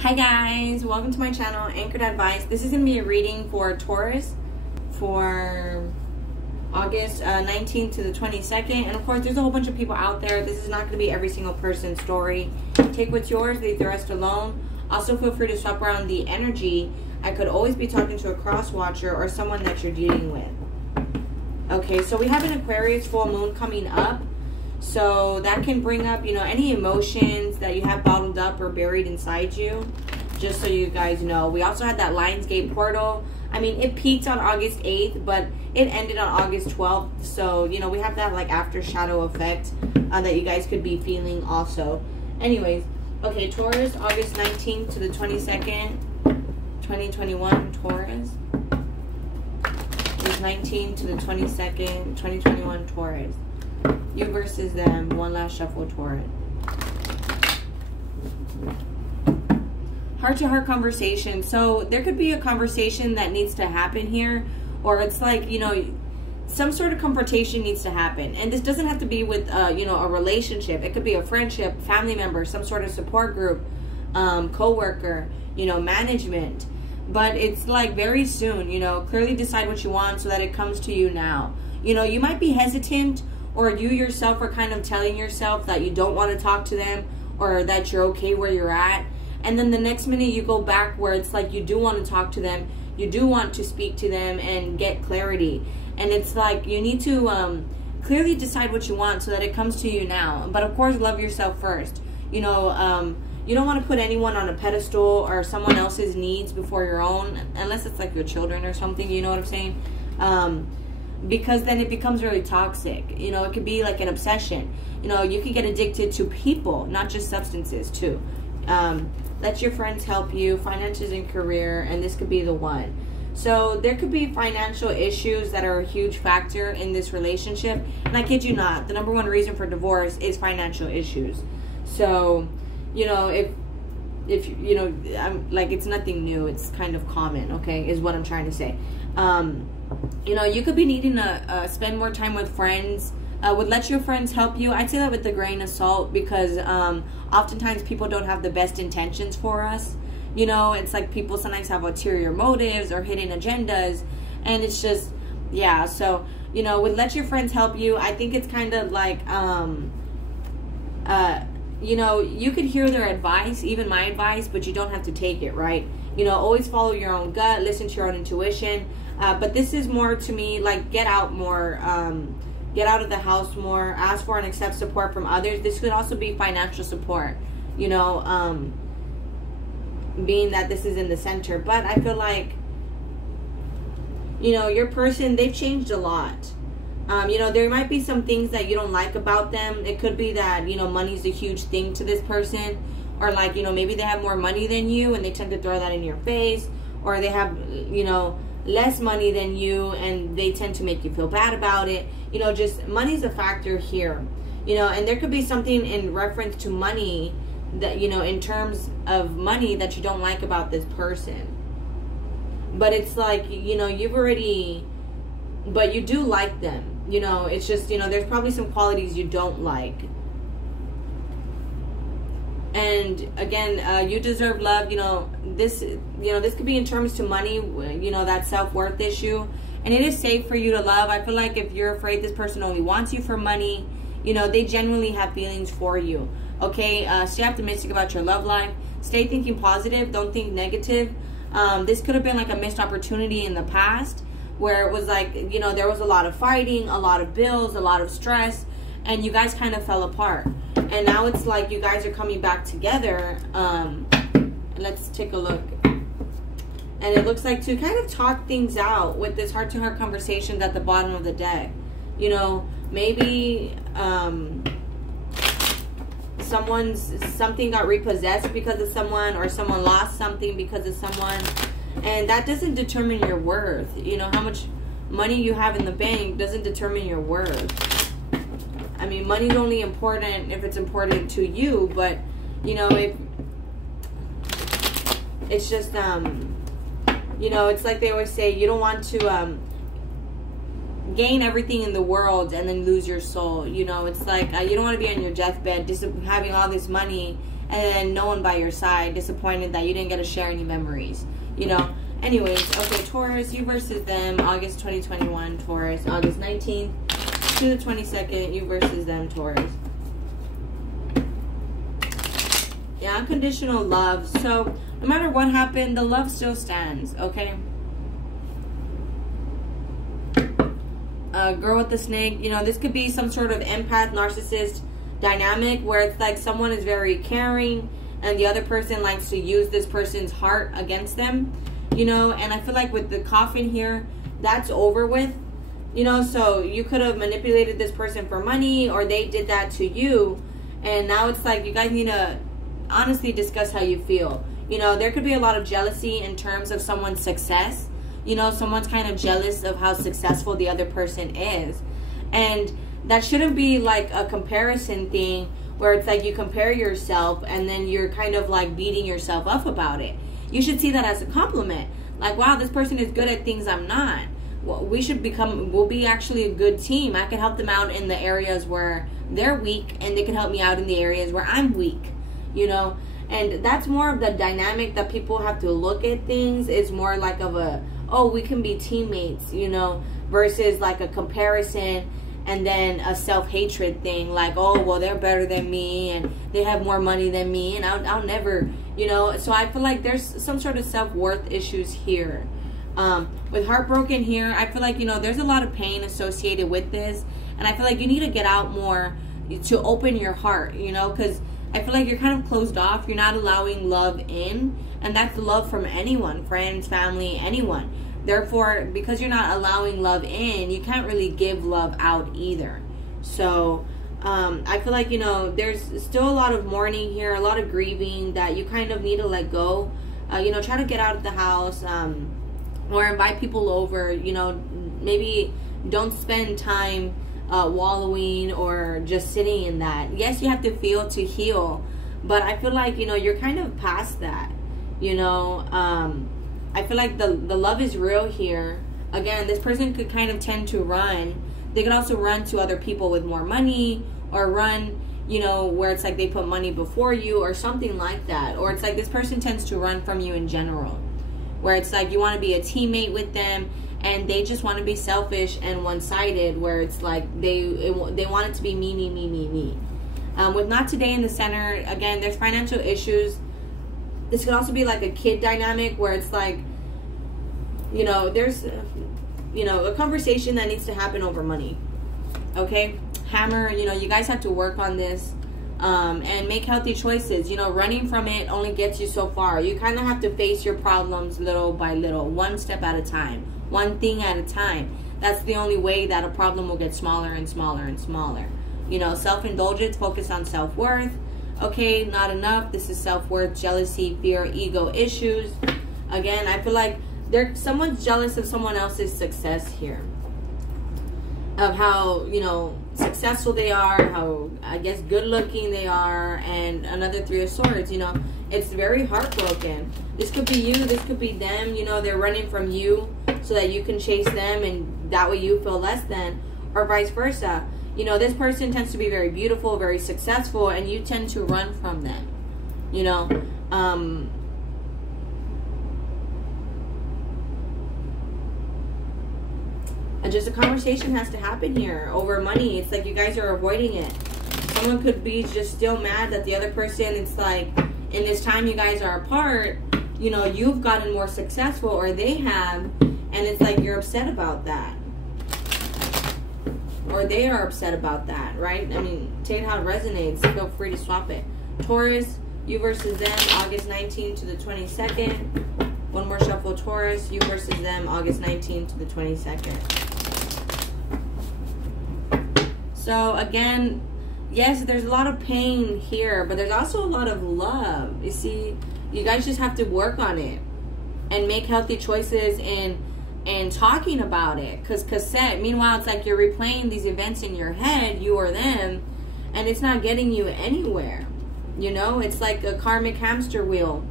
Hi guys, welcome to my channel, Anchored Advice. This is going to be a reading for Taurus for August 19th to the 22nd. And of course, there's a whole bunch of people out there. This is not going to be every single person's story. Take what's yours, leave the rest alone. Also, feel free to swap around the energy. I could always be talking to a cross watcher or someone that you're dealing with. Okay, so we have an Aquarius full moon coming up. So that can bring up, any emotions that you have bottled up or buried inside you. Just so you guys know. We also had that Lionsgate portal. I mean, it peaked on August 8th, but it ended on August 12th. So, we have that like after shadow effect that you guys could be feeling also. Anyways, okay, Taurus, August 19th to the 22nd, 2021, Taurus. August 19th to the 22nd, 2021, Taurus. You versus them. One last shuffle, Taurus. Heart-to-heart conversation. So there could be a conversation that needs to happen here. Or it's like, some sort of confrontation needs to happen. And this doesn't have to be with, a relationship. It could be a friendship, family member, some sort of support group, co-worker, management. But it's like very soon, clearly decide what you want so that it comes to you now. You might be hesitant, or you yourself are kind of telling yourself that you don't want to talk to them or that you're okay where you're at. And then the next minute you go back where it's like you do want to talk to them. You do want to speak to them and get clarity. And it's like you need to clearly decide what you want so that it comes to you now. But of course, love yourself first. You don't want to put anyone on a pedestal or someone else's needs before your own. Unless it's like your children or something, you know what I'm saying? Because then it becomes really toxic. It could be like an obsession. You could get addicted to people, not just substances too. Let your friends help you, finances and career, and this could be the one. So there could be financial issues that are a huge factor in this relationship. And I kid you not, the number one reason for divorce is financial issues. So, if I'm like, it's nothing new. It's kind of common, okay, is what I'm trying to say. You could be needing to spend more time with friends. Would let your friends help you. I'd say that with a grain of salt because oftentimes people don't have the best intentions for us. It's like people sometimes have ulterior motives or hidden agendas. And it's just, yeah. So, would let your friends help you. I think it's kind of like, you could hear their advice, even my advice, but you don't have to take it, right? Always follow your own gut, listen to your own intuition. But this is more to me like get out more, get out of the house more, ask for and accept support from others. This could also be financial support, being that this is in the center. But I feel like, your person, they've changed a lot. There might be some things that you don't like about them. It could be that, money's a huge thing to this person. Or like, maybe they have more money than you and they tend to throw that in your face. Or they have, less money than you and they tend to make you feel bad about it. Just money's a factor here. And there could be something in reference to money that, in terms of money that you don't like about this person. But it's like, you've already, but you do like them. It's just, there's probably some qualities you don't like. And again, you deserve love. This could be in terms to money, that self-worth issue. And it is safe for you to love. I feel like if you're afraid this person only wants you for money, they genuinely have feelings for you. Okay, stay optimistic about your love life. Stay thinking positive. Don't think negative. This could have been like a missed opportunity in the past where it was like, there was a lot of fighting, a lot of bills, a lot of stress, and you guys kind of fell apart. And now it's like you guys are coming back together. Let's take a look. And it looks like to kind of talk things out with this heart-to-heart conversations at the bottom of the deck. Maybe something got repossessed because of someone, or someone lost something because of someone. And that doesn't determine your worth. How much money you have in the bank doesn't determine your worth. I mean, money's only important if it's important to you, but, if it's just, it's like they always say, you don't want to gain everything in the world and then lose your soul. You know, it's like you don't want to be on your deathbed just having all this money and then no one by your side, disappointed that you didn't get to share any memories, you know. Anyways, okay, Taurus, you versus them, August 2021, Taurus, August 19th to the 22nd, you versus them, Taurus. Yeah, unconditional love. So no matter what happened, the love still stands, okay? Girl with the snake, you know, this could be some sort of empath, narcissist dynamic where it's like someone is very caring and the other person likes to use this person's heart against them, you know. And I feel like with the coffin here, that's over with, you know. So you could have manipulated this person for money, or they did that to you, and now it's like you guys need to honestly discuss how you feel. You know, there could be a lot of jealousy in terms of someone's success. You know, someone's kind of jealous of how successful the other person is. And that shouldn't be like a comparison thing where it's like you compare yourself and then you're kind of like beating yourself up about it. You should see that as a compliment. Like, wow, this person is good at things I'm not. Well, we'll be actually a good team. I can help them out in the areas where they're weak, and they can help me out in the areas where I'm weak, you know. And that's more of the dynamic that people have to look at things. Is more like of a, oh, we can be teammates, you know, versus like a comparison and then a self-hatred thing. Like, oh, well, they're better than me and they have more money than me and I'll never, you know. So I feel like there's some sort of self-worth issues here. With heartbroken here, I feel like, you know, there's a lot of pain associated with this. And I feel like you need to get out more to open your heart, you know, because I feel like you're kind of closed off. You're not allowing love in. And that's love from anyone, friends, family, anyone. Therefore, because you're not allowing love in, you can't really give love out either. So I feel like, you know, there's still a lot of mourning here, a lot of grieving that you kind of need to let go. You know, try to get out of the house, or invite people over. You know, maybe don't spend time wallowing or just sitting in that. Yes, you have to feel to heal, but I feel like, you know, you're kind of past that, you know. I feel like the love is real here. Again, this person could kind of tend to run. They could also run to other people with more money, or run, you know, where it's like they put money before you or something like that. Or it's like this person tends to run from you in general, where it's like you want to be a teammate with them and they just want to be selfish and one-sided, where it's like they want it to be me, me, me, me, me. With not today in the center, again, there's financial issues. This could also be like a kid dynamic where it's like, you know, there's, you know, a conversation that needs to happen over money. Okay? Hammer, you know, you guys have to work on this and make healthy choices. You know, running from it only gets you so far. You kind of have to face your problems little by little, one step at a time, one thing at a time. That's the only way that a problem will get smaller and smaller and smaller. You know, self-indulgence, focus on self-worth. Okay, not enough. This is self-worth, jealousy, fear, ego issues. Again, I feel like someone's jealous of someone else's success here. Of how, you know, successful they are, how, I guess, good-looking they are, and another Three of Swords, you know. It's very heartbroken. This could be you, this could be them, you know, they're running from you so that you can chase them, and that way you feel less than, or vice versa. You know, this person tends to be very beautiful, very successful, and you tend to run from them, you know. And just a conversation has to happen here over money. It's like you guys are avoiding it. Someone could be just still mad that the other person, it's like, in this time you guys are apart, you know, you've gotten more successful, or they have, and it's like you're upset about that. Or they are upset about that, right? I mean, take it how it resonates. Feel free to swap it. Taurus, you versus them, August 19th to the 22nd. One more shuffle, Taurus, you versus them, August 19th to the 22nd. So, again, yes, there's a lot of pain here, but there's also a lot of love. You see, you guys just have to work on it and make healthy choices and talking about it. Because cassette, meanwhile, it's like you're replaying these events in your head, you or them, and it's not getting you anywhere. You know, it's like a karmic hamster wheel,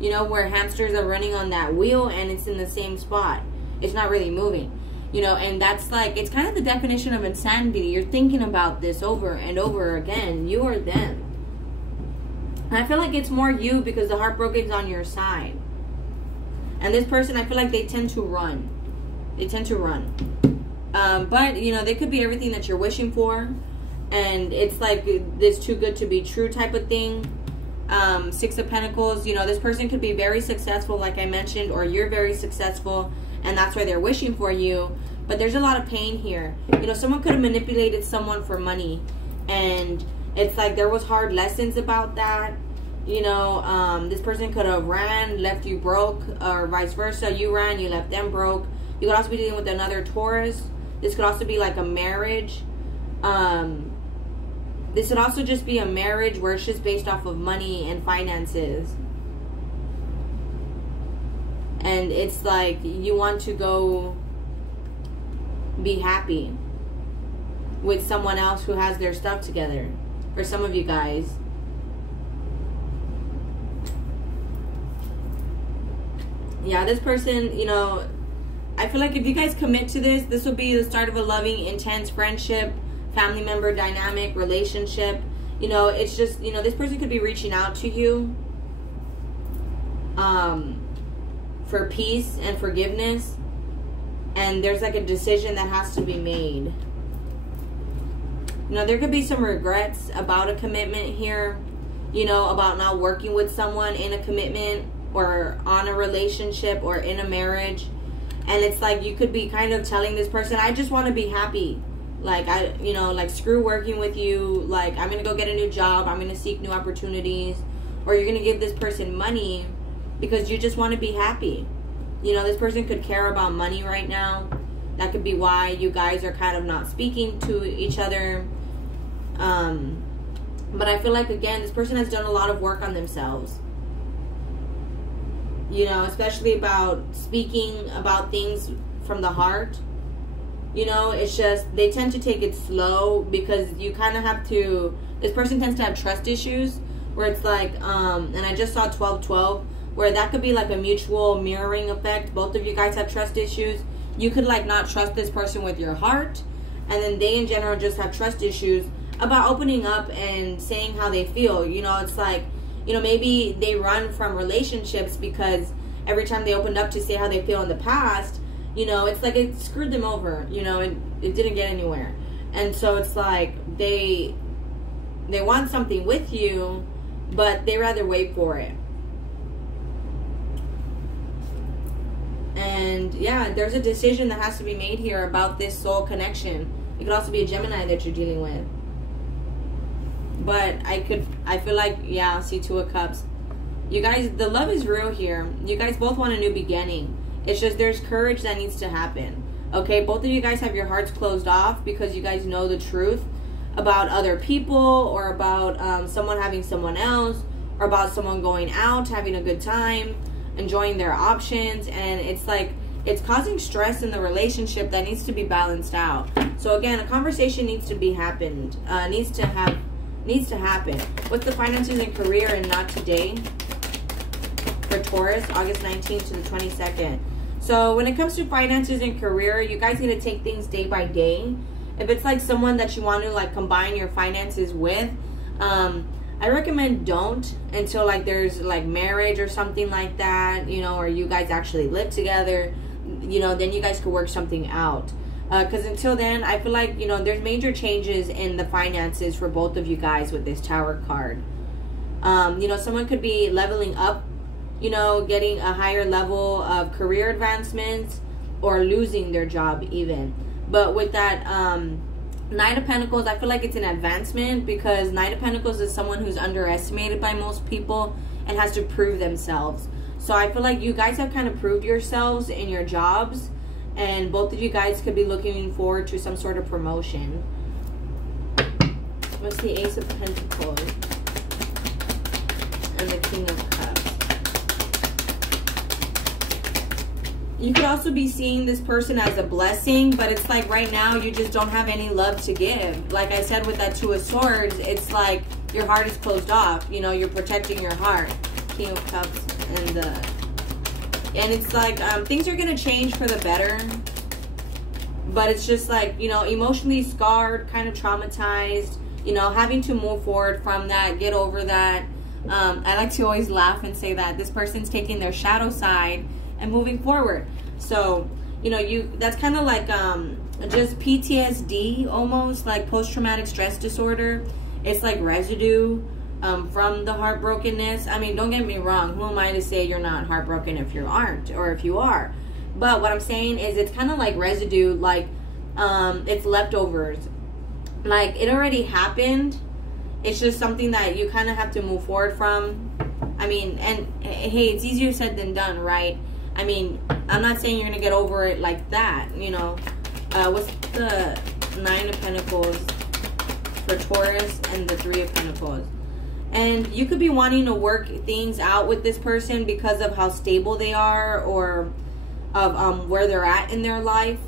you know, where hamsters are running on that wheel and it's in the same spot. It's not really moving, you know, and that's like, it's kind of the definition of insanity. You're thinking about this over and over again, you or them. And I feel like it's more you because the heartbroken's on your side. And this person, I feel like they tend to run. They tend to run. But, you know, they could be everything that you're wishing for. And it's like this too good to be true type of thing. Six of Pentacles, you know, this person could be very successful, like I mentioned, or you're very successful, and that's why they're wishing for you. But there's a lot of pain here. You know, someone could have manipulated someone for money, and it's like there was hard lessons about that. You know, this person could have ran, left you broke, or vice versa. You ran, you left them broke. You could also be dealing with another Taurus. This could also be like a marriage. This could also just be a marriage where it's just based off of money and finances. And it's like you want to go be happy with someone else who has their stuff together. For some of you guys. Yeah, this person, you know, I feel like if you guys commit to this, this will be the start of a loving, intense friendship, family member dynamic, relationship. You know, it's just, you know, this person could be reaching out to you for peace and forgiveness. And there's like a decision that has to be made. You know, there could be some regrets about a commitment here. You know, about not working with someone in a commitment or on a relationship or in a marriage. And it's like you could be kind of telling this person, I just want to be happy. Like, you know, like, screw working with you. Like, I'm going to go get a new job. I'm going to seek new opportunities. Or you're going to give this person money because you just want to be happy. You know, this person could care about money right now. That could be why you guys are kind of not speaking to each other. But I feel like, again, this person has done a lot of work on themselves. You know, especially about speaking about things from the heart. You know, it's just, they tend to take it slow because you kind of have to, this person tends to have trust issues where it's like, and I just saw 12-12, where that could be like a mutual mirroring effect. Both of you guys have trust issues. You could like not trust this person with your heart, and then they in general just have trust issues about opening up and saying how they feel. You know, it's like, you know, maybe they run from relationships because every time they opened up to say how they feel in the past, you know, it's like it screwed them over. You know, it didn't get anywhere. And so it's like they want something with you, but they rather wait for it. And yeah, there's a decision that has to be made here about this soul connection. It could also be a Gemini that you're dealing with. But I feel like, yeah, see, Two of Cups. You guys, the love is real here. You guys both want a new beginning. It's just there's courage that needs to happen. Okay, both of you guys have your hearts closed off because you guys know the truth about other people, or about someone having someone else, or about someone going out, having a good time, enjoying their options. And it's like, it's causing stress in the relationship that needs to be balanced out. So again, a conversation needs to be happened. Needs to happen. What's the finances and career and not today for Taurus, August 19th to the 22nd? So when it comes to finances and career, you guys need to take things day by day. If it's like someone that you want to like combine your finances with, I recommend don't until like there's like marriage or something like that, you know, or you guys actually live together, you know, then you guys could work something out. Because until then, I feel like, you know, there's major changes in the finances for both of you guys with this Tower card. You know, someone could be leveling up, you know, getting a higher level of career advancements, or losing their job even. But with that Knight of Pentacles, I feel like it's an advancement, because Knight of Pentacles is someone who's underestimated by most people and has to prove themselves. So I feel like you guys have kind of proved yourselves in your jobs, and both of you guys could be looking forward to some sort of promotion. What's the Ace of Pentacles and the King of Cups? You could also be seeing this person as a blessing, but it's like right now you just don't have any love to give. Like I said with that Two of Swords, it's like your heart is closed off. You know, you're protecting your heart. King of Cups and it's like things are going to change for the better. But it's just like, you know, emotionally scarred, kind of traumatized, you know, having to move forward from that, get over that. I like to always laugh and say that this person's taking their shadow side and moving forward. So, you know, that's kind of like just PTSD, almost like post-traumatic stress disorder. It's like residue from the heartbrokenness. I mean, don't get me wrong. Who am I to say you're not heartbroken if you aren't, or if you are? But what I'm saying is it's kind of like residue, like it's leftovers. Like, it already happened. It's just something that you kind of have to move forward from. I mean, and hey, it's easier said than done, right? I mean, I'm not saying you're going to get over it like that, you know. What's the 9 of Pentacles for Taurus and the 3 of Pentacles? And you could be wanting to work things out with this person because of how stable they are, or of where they're at in their life.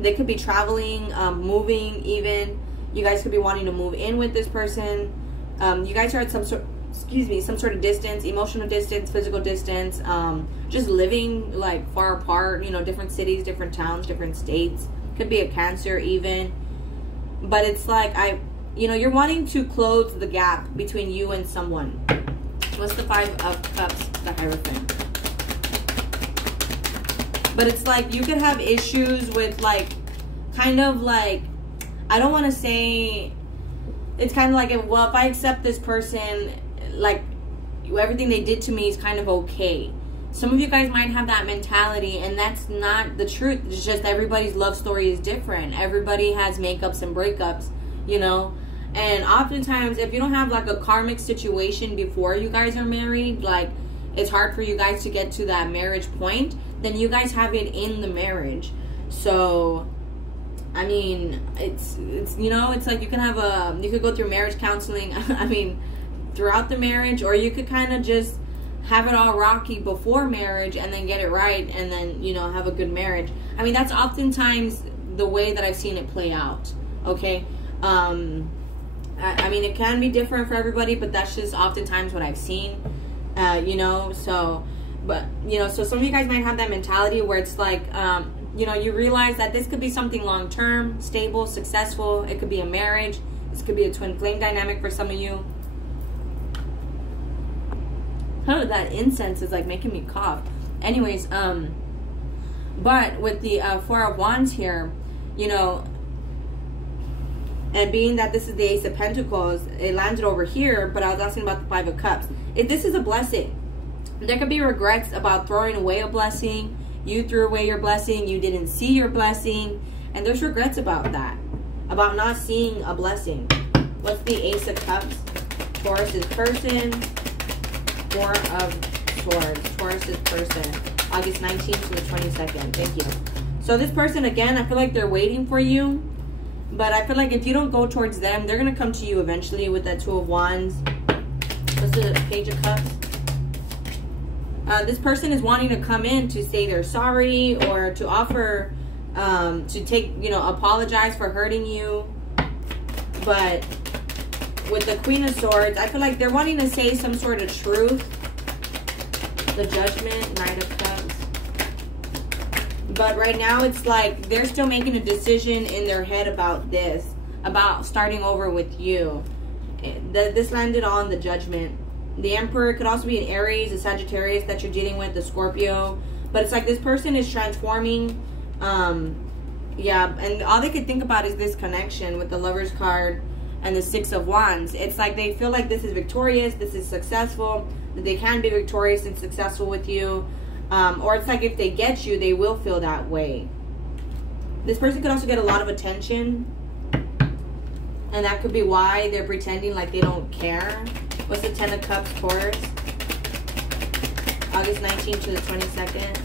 They could be traveling, moving even. You guys could be wanting to move in with this person. You guys are at some sort of distance, emotional distance, physical distance, just living like far apart, you know, different cities, different towns, different states. Could be a Cancer even. But it's like, you know, you're wanting to close the gap between you and someone. What's the 5 of Cups, the Hierophant? But it's like you could have issues with, like, kind of like, I don't want to say, it's kind of like, well, if I accept this person, like, everything they did to me is kind of okay. Some of you guys might have that mentality, and that's not the truth. It's just everybody's love story is different. Everybody has makeups and breakups, you know. And oftentimes, if you don't have like a karmic situation before you guys are married, like, it's hard for you guys to get to that marriage point, then you guys have it in the marriage. So, I mean, it's you know, it's like you can have you could go through marriage counseling, I mean, throughout the marriage, or you could kind of just have it all rocky before marriage and then get it right, and then, you know, have a good marriage. I mean, that's oftentimes the way that I've seen it play out, okay? I mean, it can be different for everybody, but that's just oftentimes what I've seen, you know, so, but, you know, so some of you guys might have that mentality where it's like, you know, you realize that this could be something long-term, stable, successful. It could be a marriage. This could be a twin flame dynamic for some of you. Oh, that incense is like making me cough. Anyways, but with the 4 of Wands here, you know, and being that this is the Ace of Pentacles, it landed over here, but I was asking about the 5 of Cups. This is a blessing. There could be regrets about throwing away a blessing. You threw away your blessing. You didn't see your blessing. And there's regrets about that. About not seeing a blessing. What's the Ace of Cups? Taurus's person. 4 of Swords. Taurus's person. August 19th to the 22nd. Thank you. So this person, again, I feel like they're waiting for you. But I feel like if you don't go towards them, they're going to come to you eventually with that 2 of Wands. What's the Page of Cups? This person is wanting to come in to say they're sorry, or to offer, to take, you know, apologize for hurting you. But with the Queen of Swords, I feel like they're wanting to say some sort of truth. The Judgment, Knight of Cups. But right now, it's like they're still making a decision in their head about this, about starting over with you. This landed on the Judgment. The Emperor could also be an Aries, a Sagittarius that you're dealing with, the Scorpio. But it's like this person is transforming. Yeah, and all they could think about is this connection with the Lover's card and the 6 of Wands. It's like they feel like this is victorious, this is successful, that they can be victorious and successful with you. Or it's like if they get you, they will feel that way. This person could also get a lot of attention. And that could be why they're pretending like they don't care. What's the 10 of Cups, Taurus? August 19th to the 22nd.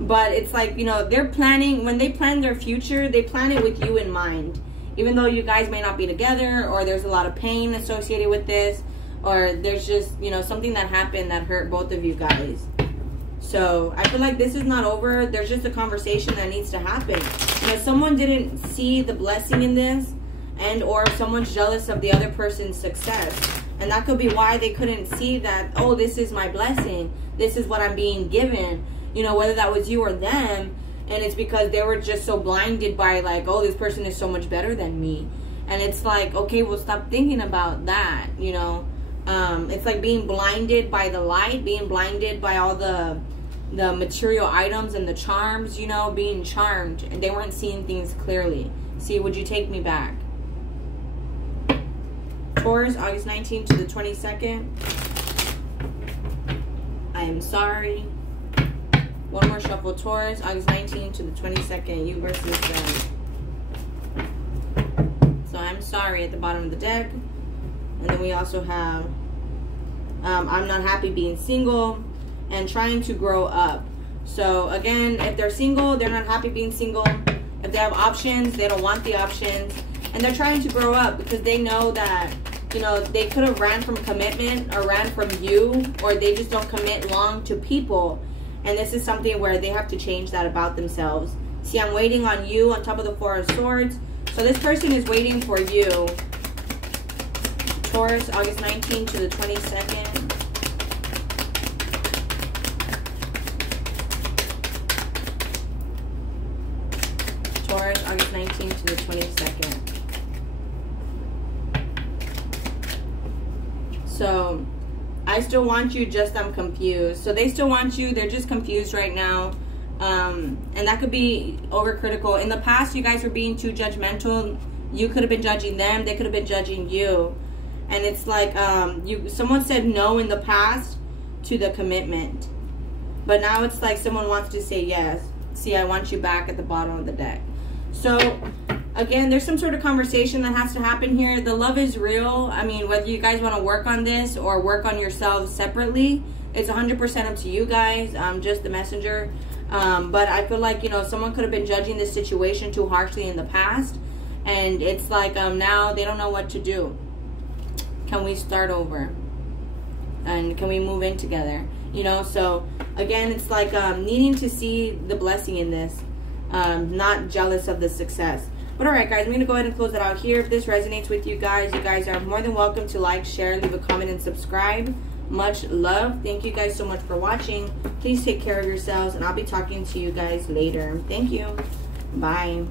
But it's like, you know, they're planning, when they plan their future, they plan it with you in mind. Even though you guys may not be together, or there's a lot of pain associated with this, or there's just, you know, something that happened that hurt both of you guys. So I feel like this is not over. There's just a conversation that needs to happen. You know, someone didn't see the blessing in this, and or someone's jealous of the other person's success. And that could be why they couldn't see that, oh, this is my blessing. This is what I'm being given. You know, whether that was you or them, And it's because they were just so blinded by like, oh, this person is so much better than me. And it's like, okay, well, stop thinking about that, you know. It's like being blinded by the light, being blinded by all the material items and the charms, you know, being charmed. And they weren't seeing things clearly. See, would you take me back? Taurus, August 19th to the 22nd. I am sorry. One more shuffle. Taurus, August 19th to the 22nd. You versus them. So I'm sorry at the bottom of the deck. And then we also have I'm not happy being single and trying to grow up. So again, if they're single, they're not happy being single. If they have options, they don't want the options. And they're trying to grow up because they know that, you know, they could have ran from commitment or ran from you, or they just don't commit long to people. And this is something where they have to change that about themselves. See, I'm waiting on you on top of the Four of Swords. So this person is waiting for you. Taurus, August 19th to the 22nd. Taurus, August 19th to the 22nd. So, I still want you, just I'm confused. So they still want you, they're just confused right now. And that could be overcritical. In the past, you guys were being too judgmental. You could have been judging them, they could have been judging you. And it's like, someone said no in the past to the commitment. But now it's like someone wants to say yes. See, I want you back at the bottom of the deck. So, again, there's some sort of conversation that has to happen here. The love is real. I mean, whether you guys want to work on this or work on yourselves separately, it's 100% up to you guys. I'm just the messenger. But I feel like, you know, someone could have been judging this situation too harshly in the past. And it's like now they don't know what to do. Can we start over? And can we move in together? You know, so again, it's like needing to see the blessing in this. Not jealous of the success. But alright guys, I'm going to go ahead and close it out here. If this resonates with you guys are more than welcome to like, share, leave a comment, and subscribe. Much love. Thank you guys so much for watching. Please take care of yourselves, and I'll be talking to you guys later. Thank you. Bye.